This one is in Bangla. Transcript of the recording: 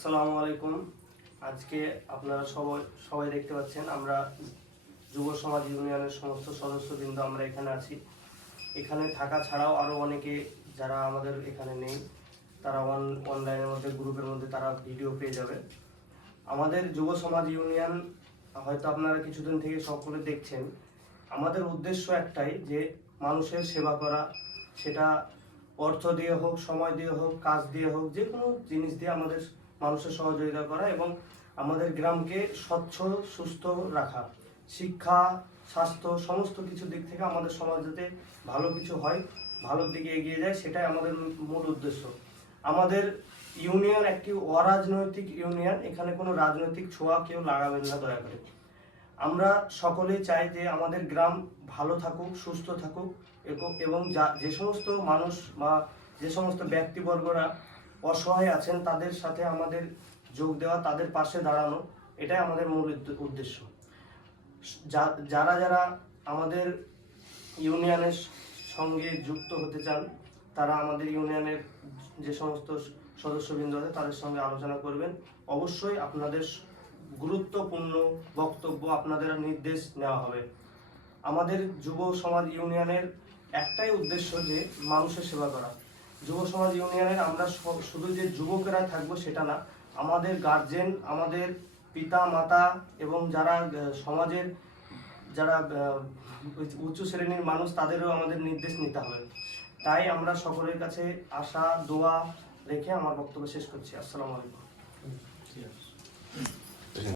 আসসালামু আলাইকুম। আজকে আপনারা সবাই দেখতে পাচ্ছেন আমরা যুব সমাজ ইউনিয়নের সমস্ত সদস্যবৃন্দ আমরা এখানে আছি। এখানে থাকা ছাড়াও আরও অনেকে যারা আমাদের এখানে নেই তারা অনলাইনের মধ্যে গ্রুপের মধ্যে তারা ভিডিও পেয়ে যাবে। আমাদের যুব সমাজ ইউনিয়ন হয়তো আপনারা কিছুদিন থেকে সকলে দেখছেন। আমাদের উদ্দেশ্য একটাই যে মানুষের সেবা করা, সেটা অর্থ দিয়ে হোক, সময় দিয়ে হোক, কাজ দিয়ে হোক, যে কোনো জিনিস দিয়ে আমাদের মানুষের সহযোগিতা করা এবং আমাদের গ্রামকে স্বচ্ছ সুস্থ রাখা। শিক্ষা, স্বাস্থ্য সমস্ত কিছু দিক থেকে আমাদের সমাজ যাতে ভালো কিছু হয়, ভালোর দিকে এগিয়ে যায়, সেটাই আমাদের মূল উদ্দেশ্য। আমাদের ইউনিয়ন একটি অরাজনৈতিক ইউনিয়ন, এখানে কোনো রাজনৈতিক ছোঁয়া কেউ লাগাবেন না দয়া করে। আমরা সকলেই চাই যে আমাদের গ্রাম ভালো থাকুক, সুস্থ থাকুক এবং যে সমস্ত মানুষ বা যে সমস্ত ব্যক্তিবর্গরা অসহায় আছেন তাদের সাথে আমাদের যোগ দেওয়া, তাদের পাশে দাঁড়ানো, এটাই আমাদের মূল উদ্দেশ্য। যারা যারা আমাদের ইউনিয়নের সঙ্গে যুক্ত হতে চান তারা আমাদের ইউনিয়নের যে সমস্ত সদস্যবৃন্দ আছে তাদের সঙ্গে আলোচনা করবেন। অবশ্যই আপনাদের গুরুত্বপূর্ণ বক্তব্য, আপনাদের নির্দেশ নেওয়া হবে। আমাদের যুব সমাজ ইউনিয়নের একটাই উদ্দেশ্য যে মানুষের সেবা করা। যুব সমাজ ইউনিয়নের আমরা শুধু যে যুবকেরা থাকবো সেটা না, আমাদের গার্জেন, আমাদের পিতা মাতা এবং যারা সমাজের যারা উচ্চ শ্রেণীর মানুষ তাদেরও আমাদের নির্দেশ নিতে হবে। তাই আমরা সকলের কাছে আশা দোয়া রেখে আমার বক্তব্য শেষ করছি। আসসালামু আলাইকুম।